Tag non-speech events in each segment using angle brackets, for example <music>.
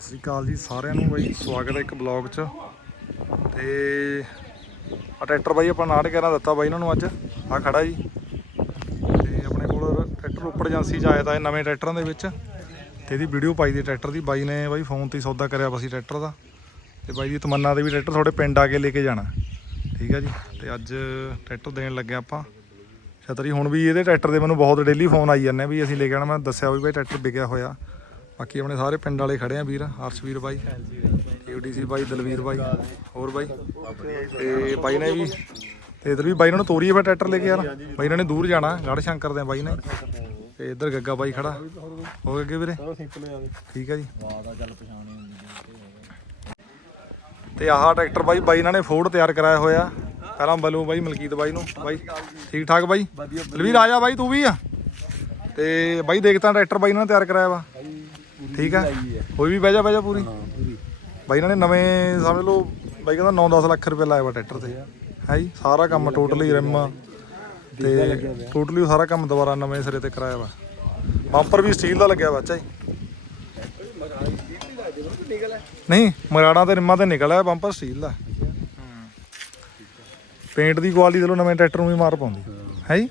ਸਤਿ ਸ੍ਰੀ ਅਕਾਲ ਜੀ ਸਾਰਿਆਂ ਨੂੰ ਬਾਈ, ਸਵਾਗਤ ਹੈ ਇੱਕ ਬਲੌਗ 'ਚ। ਤੇ ਆ ਟਰੈਕਟਰ ਬਾਈ ਆਪਾਂ 911 ਦਿੱਤਾ ਬਾਈ ਇਹਨਾਂ ਨੂੰ ਅੱਜ ਆ ਖੜਾ ਜੀ। ਤੇ ਆਪਣੇ ਕੋਲ ਟਰੈਕਟਰ ਉੱਪਰ ਏਜੰਸੀ 'ਚ ਆਇਆ ਤਾਂ ਇਹ ਨਵੇਂ ਟਰੈਕਟਰਾਂ ਦੇ ਵਿੱਚ। ਤੇ ਇਹਦੀ ਵੀਡੀਓ ਪਾਈ ਦੀ ਟਰੈਕਟਰ ਦੀ, ਬਾਈ ਨੇ ਬਾਈ ਫੋਨ ਤੇ ਹੀ ਸੌਦਾ ਕਰਿਆ ਵਾ ਸੀ ਟਰੈਕਟਰ ਦਾ। ਤੇ ਬਾਈ ਦੀ ਤਮੰਨਾ ਦੇ ਵੀ ਟਰੈਕਟਰ ਤੁਹਾਡੇ ਪਿੰਡ ਆ ਕੇ ਲੈ ਕੇ ਜਾਣਾ। ਠੀਕ ਹੈ ਜੀ, ਤੇ ਅੱਜ ਟਰੈਕਟਰ ਦੇਣ ਲੱਗੇ ਆਪਾਂ। ਛਤਰੀ ਹੁਣ ਵੀ ਇਹਦੇ ਟਰੈਕਟਰ ਦੇ ਮੈਨੂੰ ਬਹੁਤ ਡੇਲੀ ਫੋਨ ਆਈ ਜਾਂਦੇ ਆ ਵੀ ਅਸੀਂ ਲੈ ਕੇ ਆਣਾ ਮੈਂ ਦੱਸਿਆ ਵੀ ਬਾਈ ਟਰੈਕਟਰ ਵਿਕਿਆ ਹੋਇਆ। ਬਾਕੀ ਆਪਣੇ ਸਾਰੇ ਪਿੰਡ ਵਾਲੇ ਖੜੇ ਆ ਵੀਰ, ਹਰਸ਼ਵੀਰ ਬਾਈ ਏਡੀਸੀ ਬਾਈ, ਦਲਵੀਰ ਬਾਈ, ਹੋਰ ਬਾਈ। ਤੇ ਬਾਈ ਨੇ ਵੀ, ਤੇ ਇਧਰ ਵੀ ਬਾਈ ਨੂੰ ਤੋਰੀ ਹੈ ਟਰੈਕਟਰ ਲੈ ਕੇ ਯਾਰ। ਬਾਈ ਇਹਨਾਂ ਨੇ ਦੂਰ ਜਾਣਾ ਗੜ ਸ਼ੰਕਰ ਦੇ ਬਾਈ ਨੇ। ਤੇ ਇਧਰ ਗੱਗਾ ਬਾਈ ਖੜਾ। ਹੋ ਅੱਗੇ ਵੀਰੇ? ਠੀਕ ਹੈ ਜੀ। ਤੇ ਆਹ ਟਰੈਕਟਰ ਬਾਈ ਬਾਈ ਇਹਨਾਂ ਨੇ ਫੋਰਡ ਤਿਆਰ ਕਰਾਇਆ ਹੋਇਆ। ਪਹਿਲਾਂ ਬਲੂ ਬਾਈ, ਮਲਕੀਤ ਬਾਈ ਨੂੰ। ਬਾਈ, ਠੀਕ ਠਾਕ ਬਾਈ? ਦਲਵੀਰ ਆ ਜਾ ਬਾਈ, ਤੂੰ ਵੀ ਆ। ਤੇ ਬਾਈ ਦੇਖਤਾ ਟਰੈਕਟਰ ਬਾਈ ਇਹਨਾਂ ਨੇ ਤਿਆਰ ਕਰਾਇਆ ਵਾ। ਠੀਕ ਹੈ। ਕੋਈ ਵੀ ਬਹਿ ਜਾ ਬਹਿ ਜਾ ਪੂਰੀ। ਬਾਈ ਇਹਨਾਂ ਨੇ ਨਵੇਂ ਸਮਝ ਲਓ ਬਾਈ ਕਹਿੰਦਾ 9-10 ਲੱਖ ਰੁਪਏ ਲਾਇਆ ਵਾ ਟਰੈਕਟਰ ਤੇ। ਹੈ ਜੀ ਸਾਰਾ ਕੰਮ ਟੋਟਲੀ ਰਿਮ ਤੇ ਟੋਟਲੀ ਸਾਰਾ ਕੰਮ ਦੁਬਾਰਾ ਨਵੇਂ ਸਿਰੇ ਤੇ ਕਰਾਇਆ ਵਾ। ਬੰਪਰ ਵੀ ਸਟੀਲ ਦਾ ਲੱਗਿਆ ਵਾ ਚਾਈ ਨਹੀਂ ਮਰਾੜਾਂ ਤੇ ਰਿਮਾਂ ਤੇ ਨਿਕਲਿਆ ਬੰਪਰ ਸਟੀਲ ਦਾ। ਪੇਂਟ ਦੀ ਕੁਆਲਿਟੀ ਚਲੋ ਨਵੇਂ ਟਰੈਕਟਰ ਨੂੰ ਵੀ ਮਾਰ ਪਾਉਂਦੀ। ਹੈ। ਜੀ?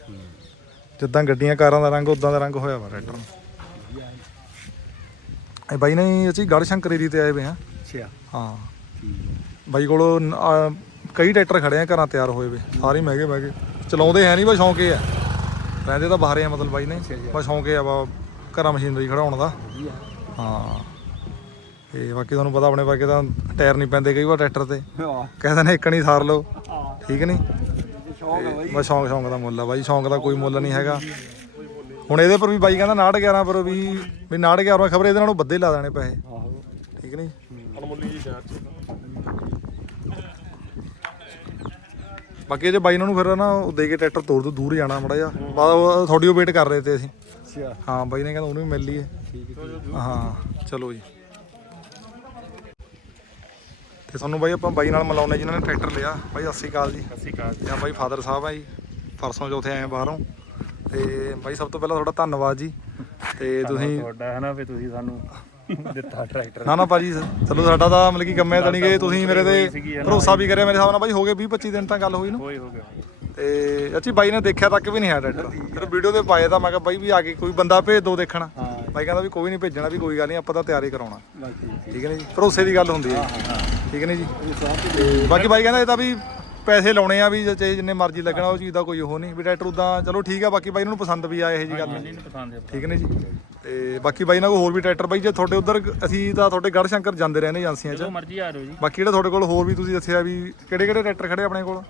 ਜਿੱਦਾਂ ਗੱਡੀਆਂ ਕਾਰਾਂ ਦਾ ਰੰਗ ਉਦਾਂ ਦਾ ਰੰਗ ਹੋਇਆ ਵਾ ਟਰੈਕਟਰ। ਨੂੰ ਇਹ ਬਾਈ ਨੇ ਅਸੀਂ ਗੜ ਸ਼ੰਕਰੇਰੀ ਤੇ ਆਏ ਵੇ ਆ। ਅੱਛਾ। ਹਾਂ। ਬਾਈ ਕੋਲ ਨ- ਆ, ਕਈ ਟਰੈਕਟਰ ਖੜੇ ਆ ਘਰਾਂ ਤਿਆਰ ਹੋਏ ਵੇ ਸਾਰੇ ਮਹਿੰਗੇ ਮਹਿੰਗੇ। ਚਲਾਉਂਦੇ ਹੈ ਨਹੀਂ ਬਸ ਸ਼ੌਂਕ ਇਹ ਆ। ਰਹਿੰਦੇ ਤਾਂ ਬਾਹਰੇ ਆ ਮਤਲਬ ਬਾਈ ਨੇ ਬਸ ਸ਼ੌਂਕ ਇਹ ਆ ਵਾ ਘਰਾਂ ਮਸ਼ੀਨਰੀ ਖੜਾਉਣ ਦਾ। ਹਾਂ। ਤੇ ਬਾਕੀ ਤੁਹਾਨੂੰ ਪਤਾ ਆਪਣੇ ਵਰਗੇ ਤਾਂ ਟਾਇਰ ਨਹੀਂ ਪੈਂਦੇ ਕਈ ਵਾਰ ਟਰੈਕਟਰ ਤੇ। ਹਾਂ। ਕਹਿੰਦੇ ਨੇ ਇੱਕ ਨਹੀਂ ਸਾਰ ਲਓ। ਠੀਕ ਨਹੀਂ ਸ਼ੌਕ ਹੈ ਬਾਈ। ਬਸ ਸ਼ੌਂਕ ਸ਼ੌਂਕ ਦਾ ਮੁੱਲ ਆ ਬਾਈ ਸ਼ੌਂਕ ਦਾ ਕੋਈ ਮੁੱਲ ਨਹੀਂ ਹੈਗਾ। ਹੁਣ ਇਹਦੇ ਪਰ ਵੀ ਬਾਈ ਕਹਿੰਦਾ 911 ਪਰ ਵੀ ਵੀ 911 ਖਬਰ ਇਹਦੇ ਨਾਲੋਂ ਵੱਧੇ ਲਾ ਦੇਣੇ ਪੈਸੇ। ਆਹੋ ਠੀਕ ਨਹੀਂ? ਜੀ ਸ਼ਹਿਰ ਚ ਬਾਕੀ ਜੇ ਬਾਈ ਨੂੰ ਫਿਰ ਨਾ ਉਹ ਦੇ ਕੇ ਟਰੈਕਟਰ ਤੋਰ ਤੋਂ ਦੂਰ ਜਾਣਾ ਮੜਾ ਜਾ ਤੁਹਾਡੀ ਉਹ ਵੇਟ ਕਰ ਰਹੇ ਤੇ ਅਸੀਂ। ਅੱਛਾ। ਹਾਂ ਬਾਈ ਨੇ ਕਹਿੰਦਾ ਉਹਨੂੰ ਵੀ ਮਿਲ ਲਈਏ। ਹੈ ਚਲੋ ਜੀ। ਤੇ ਤੁਹਾਨੂੰ ਬਾਈ ਆਪਾਂ ਬਾਈ ਨਾਲ ਮਿਲਾਉਂਦੇ ਜਿਨ੍ਹਾਂ ਨੇ ਟਰੈਕਟਰ ਲਿਆ। ਬਾਈ ਸਤਿ ਸ਼੍ਰੀ ਅਕਾਲ ਜੀ। ਸਤਿ ਸ਼੍ਰੀ ਅਕਾਲ ਤੇ ਆ ਬਾਈ ਫਾਦਰ ਸਾਹਿਬ ਆ ਜੀ। ਪਰਸੋਂ ਚੌਥੇ ਆਏ ਆ ਬਾਹਰੋਂ। ਤੇ ਬਾਈ ਸਭ ਤੋਂ ਪਹਿਲਾਂ ਤੁਹਾਡਾ ਧੰਨਵਾਦ ਜੀ। ਤੇ ਤੁਸੀਂ ਤੁਹਾਡਾ ਹੈ ਨਾ? ਵੀ ਤੁਸੀਂ ਸਾਨੂੰ <laughs> ਦਿੱਤਾ ਟਰੈਕਟਰ ਨਾ ਨਾ ਭਾਜੀ ਚਲੋ ਸਾਡਾ ਤਾਂ ਮਤਲਬ ਕਿ ਕੰਮੇ ਤਾਂ ਨਹੀਂ ਗਏ। ਤੁਸੀਂ ਮੇਰੇ ਤੇ ਭਰੋਸਾ ਵੀ ਕਰਿਆ। ਮੇਰੇ ਹਿਸਾਬ ਨਾਲ ਬਾਈ ਹੋ ਗਏ 20 25 ਦਿਨ ਤਾਂ ਗੱਲ ਹੋਈ ਨੂੰ। ਹੋਈ ਹੋ ਗਿਆ ਤੇ ਅੱਛੀ ਬਾਈ ਨੇ ਦੇਖਿਆ ਤੱਕ ਵੀ ਨਹੀਂ ਹੈ ਟਰੈਕਟਰ ਫਿਰ ਵੀਡੀਓ ਤੇ ਪਾਏ ਤਾਂ ਮੈਂ ਕਿਹਾ ਬਾਈ ਵੀ ਆ ਕੇ ਕੋਈ ਬੰਦਾ ਭੇਜ ਦੋ ਦੇਖਣ। ਬਾਈ ਕਹਿੰਦਾ ਵੀ ਕੋਈ ਨਹੀਂ ਭੇਜਣਾ ਵੀ ਕੋਈ ਗੱਲ ਨਹੀਂ ਆਪਾਂ ਤਾਂ ਤਿਆਰੀ ਕਰਾਉਣਾ। ਠੀਕ ਹੈ ਜੀ? ਭਰੋਸੇ ਦੀ ਗੱਲ ਹੁੰਦੀ ਹੈ। ਠੀਕ ਹੈ ਨੇ ਜੀ? ਬਾਕੀ ਬਾਈ ਕਹਿੰਦਾ ਇਹ ਤਾਂ ਵੀ ਪੈਸੇ ਲਾਉਣੇ ਆ ਵੀ ਚਾਹੇ ਜਿੰਨੇ ਮਰਜ਼ੀ ਲੱਗਣਾ ਉਹ ਚੀਜ਼ ਦਾ ਕੋਈ ਉਹ ਨਹੀਂ। ਵੀ ਟਰੈਕਟਰ ਉਦਾਂ ਚਲੋ ਠੀਕ ਆ ਬਾਕੀ ਬਾਈ ਇਹਨਾਂ ਨੂੰ ਪਸੰਦ ਵੀ ਆਏ ਇਹ ਜੀ ਗੱਲ। ਨਹੀਂ ਪਸੰਦ ਹੈ ਠੀਕ ਨੇ ਜੀ? ਤੇ ਬਾਕੀ ਬਾਈ ਨਾਲ ਕੋਈ ਹੋਰ ਵੀ ਟਰੈਕਟਰ ਬਾਈ ਜੇ ਤੁਹਾਡੇ ਉਧਰ ਅਸੀਂ ਤਾਂ ਤੁਹਾਡੇ ਗੜ ਸ਼ੰਕਰ ਜਾਂਦੇ ਰਹਿੰਦੇ ਏਜੰਸੀਆਂ 'ਚ। ਜਦੋਂ ਮਰਜ਼ੀ ਆ ਜਾਓ ਜੀ। ਬਾਕੀ ਜਿਹੜਾ ਤੁਹਾਡੇ ਕੋਲ ਹੋਰ ਵੀ ਤੁਸੀਂ ਦੱਸਿਆ ਵੀ ਕਿਹੜੇ ਕਿਹੜੇ ਟਰੈਕਟਰ ਖੜੇ ਆਪਣੇ ਕੋਲ?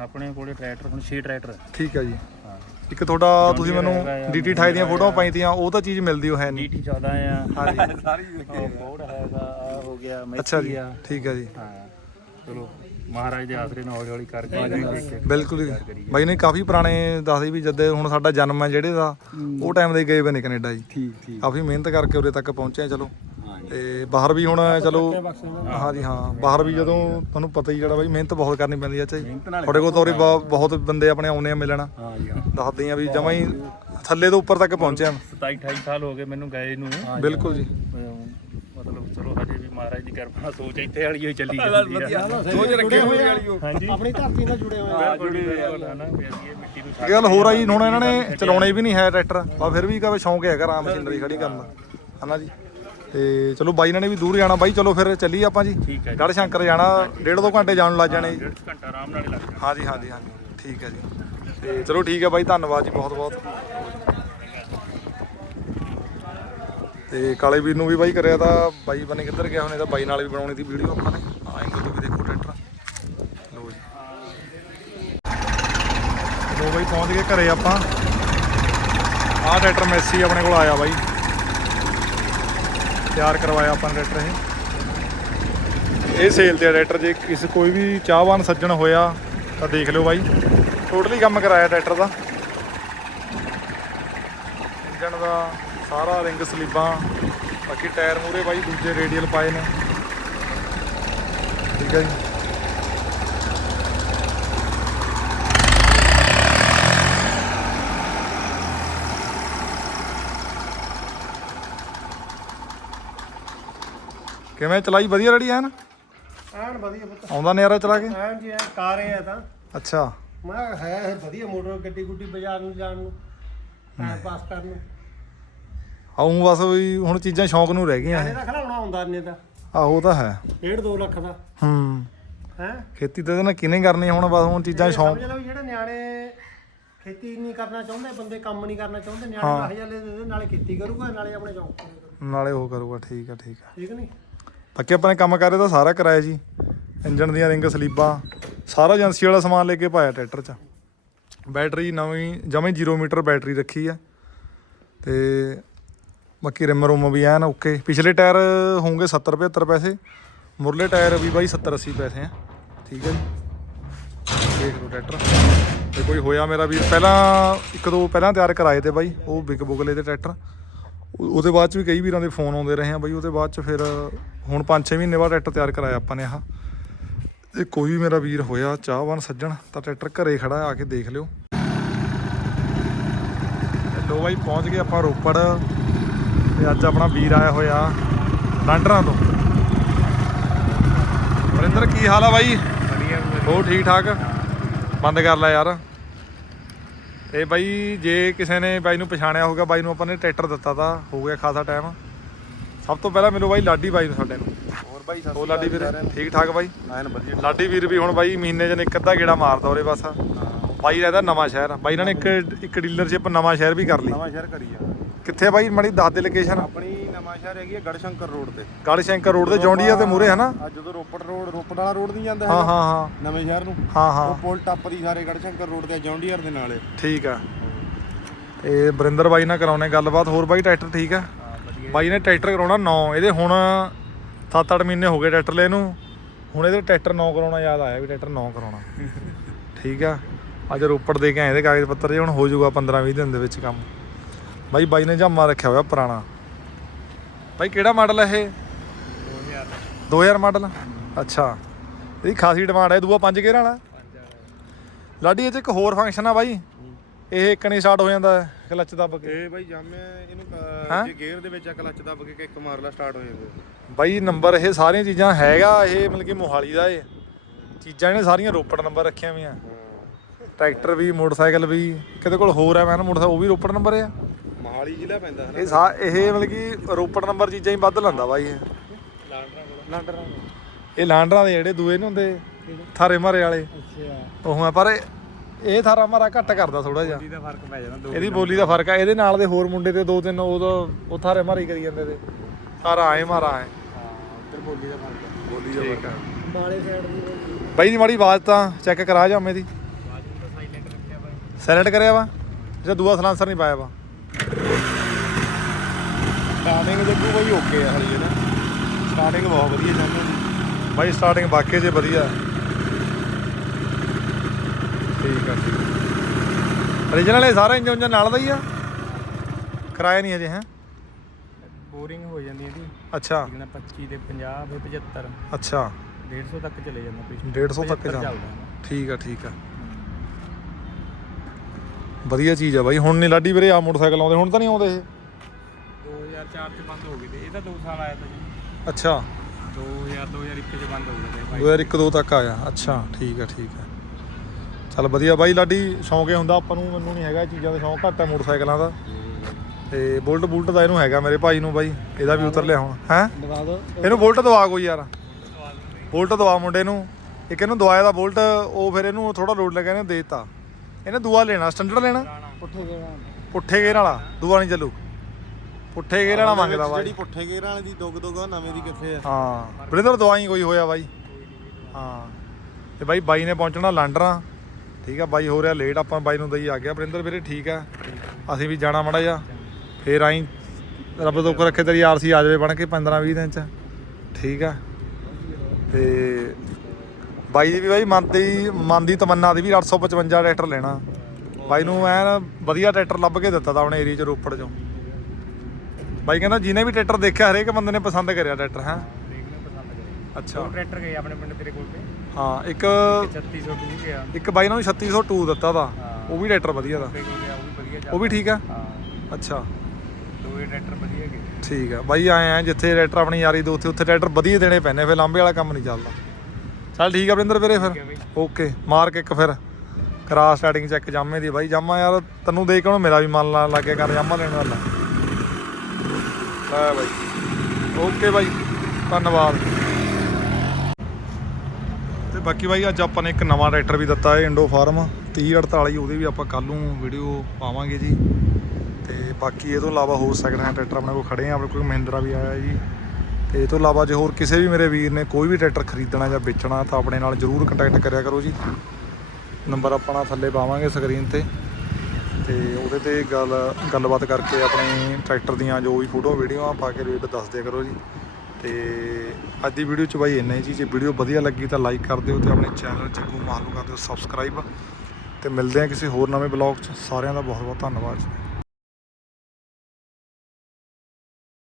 ਆਪਣੇ ਕੋਲੇ ਟਰੈਕਟਰ ਹੁਣ 6 ਟਰੈਕਟਰ ਠੀਕ ਹੈ ਜੀ। ਹਾਂ। ਇੱਕ ਤੁਹਾਡਾ ਤੁਸੀਂ ਮੈਨੂੰ ਆ, ਡੀਟੀ 28 ਦੀਆਂ ਫੋਟੋਆਂ ਪਾਈਆਂ ਉਹ ਤਾਂ ਚੀਜ਼ ਮਿਲਦੀ ਉਹ ਹੈ ਨਹੀਂ। ਡੀਟੀ 14 ਆ। ਹਾਂਜੀ। ਸਾਰੀ ਫੋਰਡ ਹੈਗਾ ਆ ਹੋ ਗਿਆ ਅੱਛਾ ਜੀ ਆ। ਠੀਕ ਹੈ ਜੀ। ਹਾਂ। ਚਲੋ। ਮਹਾਰਾਜ ਦੇ ਆਸਰੇ ਨਾਲ ਹੌਲੀ ਹੌਲੀ ਕਰਕੇ ਕੇ ਬਿਲਕੁਲ ਜੀ। ਬਾਈ ਨੇ ਕਾਫੀ ਪੁਰਾਣੇ ਦੱਸਦੇ ਵੀ ਜਦ ਹੁਣ ਸਾਡਾ ਜਨਮ ਹੈ ਜਿਹੜੇ ਦਾ ਉਹ ਟਾਈਮ ਦੇ ਗਏ ਵੇ ਨੇ ਕੈਨੇਡਾ ਜੀ। ਠੀਕ ਠੀਕ। ਕਾਫੀ ਮਿਹਨਤ ਕਰਕੇ ਉਰੇ ਤੱਕ ਪਹੁੰਚੇ ਆ ਚਲੋ। ਹਾਂ ਤੇ ਬਾਹਰ ਵੀ ਹੁਣ ਚਲੋ ਹਾਂਜੀ ਹਾਂ ਬਾਹਰ ਵੀ ਜਦੋਂ ਤੁਹਾਨੂੰ ਪਤਾ ਹੀ ਜਿਹੜਾ ਬਾਈ ਮਿਹਨਤ ਬਹੁਤ ਕਰਨੀ ਪੈਂਦੀ ਆ ਚਾਹੀ ਤੁਹਾਡੇ ਕੋਲ ਤਾਂ ਉਰੇ ਬਹੁਤ ਬਹੁਤ ਬੰਦੇ ਆਪਣੇ ਆਉਨੇ ਆ ਮਿਲਣ। ਹਾਂ ਜੀ ਹਾਂ। ਦੱਸਦੇ ਆ ਵੀ ਜਮਾਂ ਹੀ ਥੱਲੇ ਤੋਂ ਉੱਪਰ ਤੱਕ ਪਹੁੰਚੇ ਆ। 27 28 ਸਾਲ ਹੋ ਗਏ ਮੈਨੂੰ ਗਏ ਨੂੰ। ਬਿਲਕੁਲ ਜੀ ਮਤਲਬ ਚਲੋ ਹਜੇ ਵੀ ਮਹਾਰਾਜ ਦੀ ਕਿਰਪਾ ਨਾਲ ਸੋਚ ਇੱਥੇ ਵਾਲੀ ਹੋਈ ਚੱਲੀ ਜਾਂਦੀ ਆ। ਸੋਚ ਰੱਖੇ ਹੋਏ ਵਾਲੀ ਹਾਂਜੀ। ਆਪਣੀ ਧਰਤੀ ਨਾਲ ਜੁੜੇ ਹੋਏ ਆ। ਜੁੜੀ ਹੋਈ ਹੈ ਨਾ ਵੀ ਅਸੀਂ ਇਹ ਮਿੱਟੀ ਨੂੰ ਇਹ ਗੱਲ ਹੋਰ ਆਈ ਹੁਣ ਇਹਨਾਂ ਨੇ ਚਲਾਉਣੇ ਵੀ ਨਹੀਂ ਹੈ ਟਰੈਕਟਰ ਪਰ ਫਿਰ ਵੀ ਕਹੇ ਸ਼ੌਂਕ ਹੈਗਾ ਰਾਮ ਮਸ਼ੀਨਰੀ ਖੜੀ ਕਰਨ ਦਾ। ਹਨਾ ਜੀ? ਤੇ ਚਲੋ ਬਾਈ ਇਹਨਾਂ ਨੇ ਵੀ ਦੂਰ ਜਾਣਾ। ਬਾਈ ਚਲੋ ਫਿਰ ਚੱਲੀਏ ਆਪਾਂ ਜੀ। ਠੀਕ ਹੈ ਜੀ। ਗੜ ਸ਼ੰਕਰ ਜਾਣਾ ਡੇਢ ਦੋ ਘੰਟੇ ਜਾਣ ਲੱਗ ਜਾਣੇ। ਜੀ ਡੇਢ ਘੰਟਾ ਆਰਾਮ ਨਾਲ ਹੀ ਲੱਗ ਜਾਣਾ। ਹਾਂਜੀ ਹਾਂਜੀ ਹਾਂਜੀ। ਠੀਕ ਹੈ ਜੀ। ਤੇ ਚਲੋ ਠੀਕ ਹੈ ਬਾਈ ਧੰਨਵਾਦ ਜੀ ਬਹੁਤ ਬਹੁਤ ਤੇ ਕਾਲੇ ਵੀਰ ਨੂੰ ਵੀ ਬਾਈ ਕਰਿਆ ਤਾਂ ਬਾਈ ਬਣੇ ਕਿੱਧਰ ਗਿਆ ਹੋਣੇ ਤਾਂ ਬਾਈ ਨਾਲ ਵੀ ਬਣਾਉਣੀ ਸੀ ਵੀਡੀਓ ਆਪਾਂ ਨੇ। ਆ ਐਂਗਲ ਤੋਂ ਵੀ ਦੇਖੋ ਟਰੈਕਟਰ ਲੋ ਜੀ। ਲੋ ਬਾਈ, ਪਹੁੰਚ ਗਏ ਘਰੇ ਆਪਾਂ। ਆਹ ਟਰੈਕਟਰ ਮੈਸੀ ਆਪਣੇ ਕੋਲ ਆਇਆ ਬਾਈ। ਤਿਆਰ ਕਰਵਾਇਆ ਆਪਾਂ ਟਰੈਕਟਰ ਇਹ। ਇਹ ਸੇਲ ਤੇ ਆ ਟਰੈਕਟਰ ਜੇ ਕਿਸ ਕੋਈ ਵੀ ਚਾਹਵਾਨ ਸੱਜਣ ਹੋਇਆ, ਤਾਂ ਦੇਖ ਲਿਓ ਬਾਈ। ਟੋਟਲੀ ਕੰਮ ਕਰਾਇਆ ਟਰੈਕਟਰ ਦਾ। ਇੰਜਣ ਦਾ ਸਾਰਾ ਰਿੰਗ ਸਲੀਬਾਂ ਬਾਕੀ ਟਾਇਰ ਮੂਰੇ ਬਾਈ ਦੂਜੇ ਰੇਡੀਅਲ ਪਾਏ ਨੇ। ਠੀਕ ਹੈ ਜੀ। ਕਿਵੇਂ ਚਲਾਈ? ਵਧੀਆ ਰੜੀ ਐਨ? ਐਨ ਵਧੀਆ ਪੁੱਤ। ਆਉਂਦਾ ਨਜ਼ਾਰਾ ਚਲਾ ਕੇ? ਐਨ ਜੀ ਐਨ ਕਾਰੇ ਆ ਤਾਂ। ਅੱਛਾ। ਮੈਂ ਹੈ ਵਧੀਆ ਮੋਟਰ ਗੱਡੀ ਗੁੱਡੀ ਬਾਜ਼ਾਰ ਨੂੰ ਜਾਣ ਨੂੰ ਟਾਈਮ ਪਾਸ ਕਰਨ ਨੂੰ। ਆਉਂ ਬਸ ਵੀ ਹੁਣ ਚੀਜ਼ਾਂ ਸ਼ੌਂਕ ਨੂੰ ਰਹਿ ਗਈਆਂ ਇਹ ਇਹਦਾ ਖਲਾਉਣਾ ਹੁੰਦਾ ਨੇ ਤਾਂ। ਆਹੋ ਉਹ ਤਾਂ ਹੈ। 1.5 2 ਲੱਖ ਦਾ। ਹੂੰ। ਹੈ? ਖੇਤੀ ਤਾਂ ਇਹਦੇ ਨਾਲ ਕਿਨੇ ਕਰਨੀ ਹੁਣ ਬਸ ਹੁਣ ਚੀਜ਼ਾਂ ਸ਼ੌਂਕ ਜਿਹੜੇ ਨਿਆਣੇ ਖੇਤੀ ਨਹੀਂ ਕਰਨਾ ਚਾਹੁੰਦੇ ਬੰਦੇ ਕੰਮ ਨਹੀਂ ਕਰਨਾ ਚਾਹੁੰਦੇ ਨਿਆਣੇ 10000 ਲੈ ਦੇ ਨਾਲੇ ਖੇਤੀ ਕਰੂਗਾ ਨਾਲੇ ਆਪਣੇ ਸ਼ੌਂਕ ਨਾਲੇ ਉਹ ਕਰੂਗਾ ਠੀਕ ਆ ਠੀਕ ਆ। ਠੀਕ ਨਹੀਂ? ਬਾਕੀ ਆਪਣੇ ਕੰਮ ਕਰੇ ਤਾਂ ਸਾਰਾ ਕਰਾਇਆ ਜੀ। ਇੰਜਨ ਦੀਆਂ ਰਿੰਗ ਸਲੀਬਾਂ ਸਾਰਾ ਏਜੰਸੀ ਵਾਲਾ ਸਮਾਨ ਲੈ ਕੇ ਪਾਇਆ ਟਰੈਕਟਰ 'ਚ। ਬੈਟਰੀ ਨਵੀਂ ਜਮੇ 0 ਮੀਟਰ ਬੈਟਰੀ ਰੱਖੀ ਆ। ਤੇ ਬਾਕੀ ਰਿਮ ਰੁਮ ਵੀ ਐਨ ਓਕੇ। ਪਿਛਲੇ ਟਾਇਰ ਹੋਣਗੇ 70 75 ਪੈਸੇ। ਮੁਰਲੇ ਟਾਇਰ ਵੀ ਬਾਈ 70 80 ਪੈਸੇ ਆ। ਠੀਕ ਹੈ ਜੀ। ਦੇਖ ਲਓ ਟਰੈਕਟਰ। ਤੇ ਕੋਈ ਹੋਇਆ ਮੇਰਾ ਵੀਰ, ਪਹਿਲਾਂ ਇੱਕ ਦੋ ਪਹਿਲਾਂ ਤਿਆਰ ਕਰਾਏ ਤੇ ਬਾਈ, ਉਹ ਬਿਗ ਬੁਗਲੇ ਦੇ ਟਰੈਕਟਰ। ਉਹਦੇ ਬਾਅਦ ਚ ਵੀ ਕਈ ਵੀਰਾਂ ਦੇ ਫੋਨ ਆਉਂਦੇ ਰਹੇ ਆ ਬਾਈ, ਉਹਦੇ ਬਾਅਦ ਚ ਫਿਰ ਹੁਣ 5-6 ਮਹੀਨੇ ਬਾਅਦ ਟਰੈਕਟਰ ਤਿਆਰ ਕਰਾਇਆ ਆਪਾਂ ਨੇ ਆਹ। ਤੇ ਕੋਈ ਵੀ ਮੇਰਾ ਵੀਰ ਹੋਇਆ, ਚਾਹਵਾਨ ਸੱਜਣ, ਤਾਂ ਟਰੈਕਟਰ ਘਰੇ ਖੜਾ ਆ ਕੇ ਦੇਖ ਲਿਓ। ਤੇ ਲੋ ਬਾਈ, ਪਹੁੰਚ ਗਏ ਆਪਾਂ ਰੋਪੜ। ਤੇ ਅੱਜ ਆਪਣਾ ਵੀਰ ਆਇਆ ਹੋਇਆ ਲਾਂਡਰਾਂ ਤੋਂ। ਵਰਿੰਦਰ ਕੀ ਹਾਲ ਆ ਬਾਈ? ਹੋ ਠੀਕ ਠਾਕ? ਬੰਦ ਕਰ ਲੈ ਯਾਰ। ਤੇ ਬਾਈ ਜੇ ਕਿਸੇ ਨੇ ਬਾਈ ਨੂੰ ਪਛਾਣਿਆ ਹੋਊਗਾ ਬਾਈ ਨੂੰ ਆਪਾਂ ਨੇ ਟਰੈਕਟਰ ਦਿੱਤਾ ਤਾਂ ਹੋ ਗਿਆ ਖਾਸਾ ਟਾਈਮ। ਸਭ ਤੋਂ ਪਹਿਲਾਂ ਮਿਲੋ ਬਾਈ ਲਾਡੀ ਬਾਈ ਨੂੰ ਸਾਡੇ ਨੂੰ। ਹੋਰ ਬਾਈ ਹੋ ਲਾਡੀ ਵੀਰ ਠੀਕ ਠਾਕ ਬਾਈ? ਐਨ ਵਧੀਆ। ਲਾਡੀ ਵੀਰ ਵੀ ਹੁਣ ਬਾਈ ਮਹੀਨੇ ਚ ਇੱਕ ਅੱਧਾ ਗੇੜਾ ਮਾਰਦਾ ਉਹਦੇ ਬਸ। ਬਾਈ ਰਹਿੰਦਾ ਨਵਾਂ ਸ਼ਹਿਰ। ਬਾਈ ਇਹਨਾਂ ਨੇ ਇੱਕ ਇੱਕ ਡੀਲਰਸ਼ਿਪ ਨਵਾਂ ਸ਼ਹਿਰ ਵੀ ਕਰ ਲਈ। ਨਵਾਂ ਸ਼ਹਿਰ ਕਰੀ ਆ। ਕਿੱਥੇ ਬਾਈ? ਮੜੀ ਦੱਸ ਦੇ ਲੋਕੇਸ਼ਨ ਆਪਣੀ ਨਵਾਂ ਸ਼ਹਿਰ ਹੈਗੀ ਆ ਗੜਸ਼ੰਕਰ ਰੋਡ ਤੇ। ਗੜ ਸ਼ੰਕਰ ਰੋਡ ਤੇ ਜੌਂਡੀਆ ਤੇ ਮੂਰੇ ਹਨਾ? ਅੱਜ ਜਦੋਂ ਰੋਪੜ ਰੋਡ ਰੋਪੜ ਵਾਲਾ ਰੋਡ ਨਹੀਂ ਜਾਂਦਾ ਹਾਂ ਹਾਂ ਹਾਂ। ਨਵੇਂ ਸ਼ਹਿਰ ਨੂੰ। ਹਾਂ ਹਾਂ। ਉਹ ਪੁਲ ਟੱਪ ਦੀ ਸਾਰੇ ਗੜਸ਼ੰਕਰ ਰੋਡ ਤੇ ਜੌਂਡੀਅਰ ਦੇ ਨਾਲੇ। ਠੀਕ ਆ। ਇਹ ਬਰਿੰਦਰ ਬਾਈ ਨਾਲ ਕਰਾਉਣੇ ਗੱਲਬਾਤ। ਹੋਰ ਬਾਈ ਟਰੈਕਟਰ ਠੀਕ ਆ? ਬਾਈ ਨੇ ਟਰੈਕਟਰ ਕਰਾਉਣਾ 9 ਇਹਦੇ ਹੁਣ 7-8 ਮਹੀਨੇ ਹੋ ਗਏ ਟਰੈਕਟਰ ਲੈ ਨੂੰ। ਹੁਣ ਇਹਦੇ ਟਰੈਕਟਰ 9 ਕਰਾਉਣਾ ਯਾਦ ਆਇਆ ਵੀ ਟਰੈਕਟਰ 9 ਕਰਾਉਣਾ। <laughs> ਠੀਕ ਆ। ਅੱਜ ਰੋਪੜ ਦੇ ਕੇ ਆਏ ਇਹਦੇ ਕਾਗਜ਼ ਪੱਤਰ ਜੇ ਹੁਣ ਹੋ ਜਾਊਗਾ 15-20 ਦਿਨ ਦੇ ਵਿੱਚ ਕੰਮ। ਬਾਈ ਬਾਈ ਨੇ ਜਾਮਾ ਰੱਖਿਆ ਹੋਇਆ ਪੁਰਾਣਾ। ਬਾਈ ਕਿਹੜਾ ਮਾਡਲ ਹੈ ਇਹ? 2000 ਮਾਡਲ ਅੱਛਾ। ਇਹਦੀ ਖਾਸੀ ਡਿਮਾਂਡ ਹੈ ਦੂਆ 5 ਗੇਅਰ ਵਾਲਾ? ਲਾਡੀ ਇਹ ਚ ਇੱਕ ਹੋਰ ਫੰਕਸ਼ਨ ਆ ਬਾਈ। ਇਹ ਇੱਕ ਨਹੀਂ ਸਟਾਰਟ ਹੋ ਜਾਂਦਾ ਕਲੱਚ ਦੱਬ ਕੇ। ਇਹ ਬਾਈ ਜਾਮੇ ਇਹਨੂੰ ਜੇ ਗੇਅਰ ਦੇ ਵਿੱਚ ਆ ਕਲੱਚ ਦੱਬ ਕੇ ਕਿੱਕ ਮਾਰ ਲਾ ਸਟਾਰਟ ਹੋ ਜਾਂਦਾ ਬਾਈ ਨੰਬਰ ਇਹ ਸਾਰੀਆਂ ਚੀਜ਼ਾਂ ਹੈਗਾ ਇਹ ਮਤਲਬ ਕਿ ਮੋਹਾਲੀ ਦਾ ਇਹ। ਚੀਜ਼ਾਂ ਇਹਨੇ ਸਾਰੀਆਂ ਰੋਪੜ ਨੰਬਰ ਰੱਖੀਆਂ ਹੋਈਆਂ। ਟਰੈਕਟਰ ਵੀ ਮੋਟਰਸਾਈਕਲ ਵੀ ਕਿਤੇ ਕੋਲ ਹੋਰ ਹੈ ਮੈਂ ਮੋਟਰਸਾਈਕਲ ਉਹ ਵੀ ਰੋਪੜ ਨੰਬਰ ਆ। ਮੋਹਾਲੀ ਜ਼ਿਲ੍ਹਾ ਪੈਂਦਾ ਹੈ ਇਹ ਸਾ ਇਹ ਮਤਲਬ ਕਿ ਰੋਪੜ ਨੰਬਰ ਚੀਜ਼ਾਂ ਹੀ ਵੱਧ ਲੈਂਦਾ ਬਾਈ ਇਹ। ਲਾਂਡਰਾ ਇਹ ਲਾਂਡਰਾਂ ਦੇ ਜਿਹੜੇ ਦੂਏ ਨਹੀਂ ਹੁੰਦੇ ਥਾਰੇ ਮਾਰੇ ਵਾਲੇ। ਅੱਛਾ। ਉਹ ਆ ਪਰ ਇਹ- ਥਾਰਾ ਮਾਰਾ ਘੱਟ ਕਰਦਾ ਥੋੜਾ ਜਿਹਾ। ਦਾ ਫ਼ਰਕ ਪੈ ਜਾਂਦਾ ਦੋ ਇਹਦੀ ਬੋਲੀ ਦਾ ਫ਼ਰਕ ਆ ਇਹਦੇ ਨਾਲ ਦੇ ਹੋਰ ਮੁੰਡੇ ਤੇ ਦੋ ਤਿੰਨ ਉਹ ਉਹ ਥਾਰੇ ਮਾਰੀ ਕਰੀ ਜਾਂਦੇ ਤੇ। ਥਾਰਾ ਆਏ ਮਾਰਾ ਆਏ ਹਾਂ ਉੱਧਰ ਬੋਲੀ ਦਾ ਫ਼ਰਕ ਹੈ ਬੋਲੀ ਦਾ ਫ਼ਰਕ ਆ। ਬਾਲੇ ਸਾਈਡ ਦੀ ਬਾਈ ਦੀ ਮਾੜੀ ਆਵਾਜ਼ ਤਾਂ ਚੈੱਕ ਕਰਾ ਜਾਮੇ ਦੀ। ਤਾਂ ਸਾਈਲੈਂਟ ਰੱਖਿਆ ਬਾਈ। ਸਾਇਲੈਂਟ ਕਰਿਆ ਵਾ? ਜਾਂ ਦੂਆ ਸਲਾਂਸਰ ਨਹੀਂ ਪਾਇਆ ਵਾ। ਸਟਾਰਟਿੰਗ ਦੇਖੋ ਬਾਈ ਓਕੇ ਆ ਹਲੀ ਨਾ? ਸਟਾਰਟਿੰਗ ਬਹੁਤ ਵਧੀਆ ਜਾਂਦੀ ਬਾਈ ਸਟਾਰਟਿੰਗ ਵਾਕਈ ਜੇ ਵਧੀਆ। ਠੀਕ ਆ ਠੀਕ ਓਰੀਜਨਲ ਇਹ ਸਾਰਾ ਇੰਜਨ ਉਂਜਨ ਨਾਲ ਦਾ ਹੀ ਆ? ਕਰਾਇਆ ਨਹੀਂ ਹਜੇ ਹੈ? ਬੋਰਿੰਗ ਹੋ ਜਾਂਦੀ ਇਹਦੀ ਅੱਛਾ। ਜਿਗਣਾ 25 ਦੇ 50 ਫਿਰ 75 ਅੱਛਾ। 150 ਤੱਕ ਚਲੇ ਜਾਂਦਾ ਪਿੱਛੇ 150 ਤੱਕ 75 ਜਾਂਦਾ। ਠੀਕ ਆ ਠੀਕ ਆ। ਵਧੀਆ ਚੀਜ਼ ਆ ਬਾਈ। ਹੁਣ ਨਹੀਂ ਲਾਡੀ ਵੀਰੇ ਆ ਮੋਟਰਸਾਈਕਲ ਆਉਂਦੇ ਹੁਣ ਤਾਂ ਨਹੀਂ ਆਉਂਦੇ ਇਹ। 2004 ਚ ਬੰਦ ਹੋ ਗਏ ਤੇ ਇਹ ਤਾਂ 2 ਸਾਲ ਆਇਆ ਤਾਂ ਜੀ। ਅੱਛਾ। 2000 2001 ਚ ਬੰਦ ਹੋ ਗਏ ਤੇ 2001 2 ਤੱਕ ਆਇਆ। ਅੱਛਾ ਠੀਕ ਆ ਠੀਕ ਆ ਚੱਲ ਵਧੀਆ ਬਾਈ ਲਾਡੀ ਸ਼ੌਂਕ ਇਹ ਹੁੰਦਾ ਆਪਾਂ ਨੂੰ ਮੈਨੂੰ ਨਹੀਂ ਹੈਗਾ ਇਹ ਚੀਜ਼ਾਂ ਦਾ ਸ਼ੌਂਕ ਘੱਟ ਹੈ ਮੋਟਰਸਾਈਕਲਾਂ ਦਾ। ਤੇ ਬੁਲਟ ਬੁਲਟ ਦਾ ਇਹਨੂੰ ਹੈਗਾ ਮੇਰੇ ਭਾਈ ਨੂੰ ਬਾਈ ਇਹਦਾ ਵੀ ਉਤਰ ਲਿਆ ਹੁਣ ਹੈ? ਦਵਾ ਦੋ। ਇਹਨੂੰ ਬੁਲਟ ਦਵਾ ਕੋਈ ਯਾਰ। ਬੁਲਟ ਦਵਾ ਮੁੰਡੇ ਨੂੰ। ਇੱਕ ਇਹਨੂੰ ਦਵਾਇਆ ਦਾ ਬੁਲਟ ਉਹ ਫਿਰ ਇਹਨੂੰ ਥੋੜਾ ਲੋਡ ਲੱਗਿਆ ਇਹਨੇ ਦੇਤਾ। ਇਹਨੇ ਦੂਆ ਲੈਣਾ ਸਟੈਂਡਰਡ ਲੈਣਾ? ਪੁੱਠੇ ਗੇਅਰ ਵਾਲਾ ਦੂਆ ਨਹੀਂ ਚੱਲੂ। ਪੁੱਠੇ ਗੇਅਰ ਵਾਲਾ ਮੰਗਦਾ ਬਾਈ। ਜਿਹੜੀ ਪੁੱਠੇ ਗੇਅਰਾਂ ਵਾਲੀ ਦੀ ਦੁੱਗ ਦੁੱਗ ਨਵੇਂ ਦੀ ਕਿੱਥੇ ਆ? ਹਾਂ ਬ੍ਰਦਰ ਦਵਾਈ ਕੋਈ ਹੋਇਆ ਬਾਈ? ਹਾਂ ਤੇ ਬਾਈ ਬਾਈ ਨੇ ਪਹੁੰਚਣਾ ਲਾਂਡਰਾਂ। ਠੀਕ ਆ ਬਾਈ ਹੋ ਰਿਹਾ ਲੇਟ ਆਪਾਂ ਬਾਈ ਨੂੰ ਦਈ ਆ ਗਿਆ। ਬ੍ਰਿੰਦਰ ਵੀਰੇ ਠੀਕ ਆ। ਅਸੀਂ ਵੀ ਜਾਣਾ ਮੜਾ ਜਾ ਫੇਰ ਆਈ ਰੱਬ ਤੋਂ ਰੱਖੇ ਤੇਰੀ ਆਰਸੀ ਆ ਜਾਵੇ ਬਣ ਕੇ 15 20 ਦਿਨ ਚ। ਠੀਕ ਆ। ਤੇ ਬਾਈ ਦੀ ਵੀ ਬਾਈ ਮਨ ਦੀ ਮਨ ਦੀ ਤਮੰਨਾ ਦੀ ਵੀ 855 ਟਰੈਕਟਰ ਲੈਣਾ। ਬਾਈ ਨੂੰ ਐਨ ਵਧੀਆ ਟਰੈਕਟਰ ਲੱਭ ਕੇ ਦਿੱਤਾ ਤਾ ਆਪਣੇ ਏਰੀਆ ਚ ਰੋਪੜ ਚੋਂ। ਬਾਈ ਕਹਿੰਦਾ ਜਿਹਨੇ ਵੀ ਟਰੈਕਟਰ ਦੇਖਿਆ ਹਰੇਕ ਬੰਦੇ ਨੇ ਪਸੰਦ ਕਰਿਆ ਟਰੈਕਟਰ ਹੈ? ਦੇਖਣੇ ਪਸੰਦ ਕਰੇ ਅੱਛਾ। ਦੋ ਟਰੈਕਟਰ ਗਏ ਆਪਣੇ ਪਿੰਡ ਤੇਰੇ ਕੋਲ ਤੇ? ਹਾਂ ਇੱਕ 3602 ਗਿਆ। ਇੱਕ ਬਾਈ ਨੂੰ 3602 ਦਿੱਤਾ ਹਾਂ। ਉਹ ਵੀ ਟਰੈਕਟਰ ਵਧੀਆ ਦਾ। ਉਹ ਵੀ ਵਧੀਆ ਚੱਲਦਾ। ਉਹ ਵੀ ਠੀਕ ਆ? ਹਾਂ। ਅੱਛਾ। ਦੋਏ ਟਰੈਕਟਰ ਵਧੀਆ ਗਏ। ਠੀਕ ਆ। ਬਾਈ ਆਏ ਆ ਜਿੱਥੇ ਟਰੈਕਟਰ ਆਪਣੀ ਯਾਰੀ ਦੋ ਉੱਥੇ ਉੱਥੇ ਟਰੈਕਟਰ ਵਧੀਆ ਦੇਣੇ ਪੈਣੇ ਫਿਰ ਲਾਂਬੇ ਵਾਲਾ ਕੰਮ ਨਹੀਂ ਚੱਲਦਾ। ਚੱਲ ਠੀਕ ਆ ਵੀਰੇ ਫਿਰ। ਓਕੇ ਮਾਰ ਕੇ ਇੱਕ ਫਿਰ। ਕਰਾ ਸਟਾਰਟਿੰਗ ਚੈੱਕ ਜਾਮੇ ਦੀ ਬਾਈ। ਜਾਮਾ ਯਾਰ ਤੈਨੂੰ ਦੇਖ ਕੇ ਹੁਣ ਮੇਰਾ ਵੀ ਮਨ ਲਾ ਲੱਗੇ ਕਰ ਜਾਮਾ ਲੈਣ ਵਾਲਾ। ਲੈ ਬਾਈ। ਓਕੇ ਬਾਈ, ਧੰਨਵਾਦ। ਤੇ ਬਾਕੀ ਬਾਈ, ਅੱਜ ਆਪਾਂ ਨੇ ਇੱਕ ਨਵਾਂ ਟਰੈਕਟਰ ਵੀ ਦਿੱਤਾ ਹੈ ਇੰਡੋ ਫਾਰਮ 3048 ਉਹਦੀ ਵੀ ਆਪਾਂ ਕੱਲ ਨੂੰ ਵੀਡੀਓ ਪਾਵਾਂਗੇ ਜੀ। ਤੇ ਬਾਕੀ ਇਹ ਤੋਂ ਇਲਾਵਾ ਹੋਰ ਸੈਕਿੰਡ ਹੈਂਡ ਟਰੈਕਟਰ ਆਪਣੇ ਕੋਲ ਖੜੇ ਆ, ਆਪਣੇ ਕੋਲ ਮਹਿੰਦਰਾ ਵੀ ਆਇਆ ਜੀ। ਤੇ ਇਹ ਤੋਂ ਇਲਾਵਾ ਜੇ ਹੋਰ ਕਿਸੇ ਵੀ ਮੇਰੇ ਵੀਰ ਨੇ ਕੋਈ ਵੀ ਟਰੈਕਟਰ ਖਰੀਦਣਾ ਜਾਂ ਵੇਚਣਾ, ਤਾਂ ਆਪਣੇ ਨਾਲ ਜਰੂਰ ਕੰਟੈਕਟ ਕਰਿਆ ਕਰੋ ਜੀ। ਨੰਬਰ ਆਪਣਾ ਥੱਲੇ ਪਾਵਾਂਗੇ ਸਕਰੀਨ ਤੇ। ਤੇ ਉਹਦੇ ਤੇ ਗੱਲ, ਗੱਲਬਾਤ ਕਰਕੇ ਆਪਣੇ ਟਰੈਕਟਰ ਦੀਆਂ ਜੋ ਵੀ ਫੋਟੋ ਵੀਡੀਓ ਪਾ ਕੇ ਰੇਟ ਦੱਸ ਦਿਆ ਕਰੋ ਜੀ। ਤੇ ਅੱਜ ਦੀ ਵੀਡੀਓ ਚ ਬਾਈ ਇੰਨਾ ਹੀ ਜੀ, ਜੇ ਵੀਡੀਓ ਵਧੀਆ ਲੱਗੀ ਤਾਂ ਲਾਈਕ ਕਰ ਦਿਓ ਤੇ ਆਪਣੇ ਚੈਨਲ ਜੱਗੂ ਮਾਲੂ ਕਰ ਦਿਓ ਸਬਸਕ੍ਰਾਈਬ ਤੇ ਮਿਲਦੇ ਆ ਕਿਸੇ ਹੋਰ ਨਵੇਂ ਬਲੌਗ ਚ। ਸਾਰਿਆਂ ਦਾ ਬਹੁਤ ਬਹੁਤ ਧੰਨਵਾਦ। ਜੀ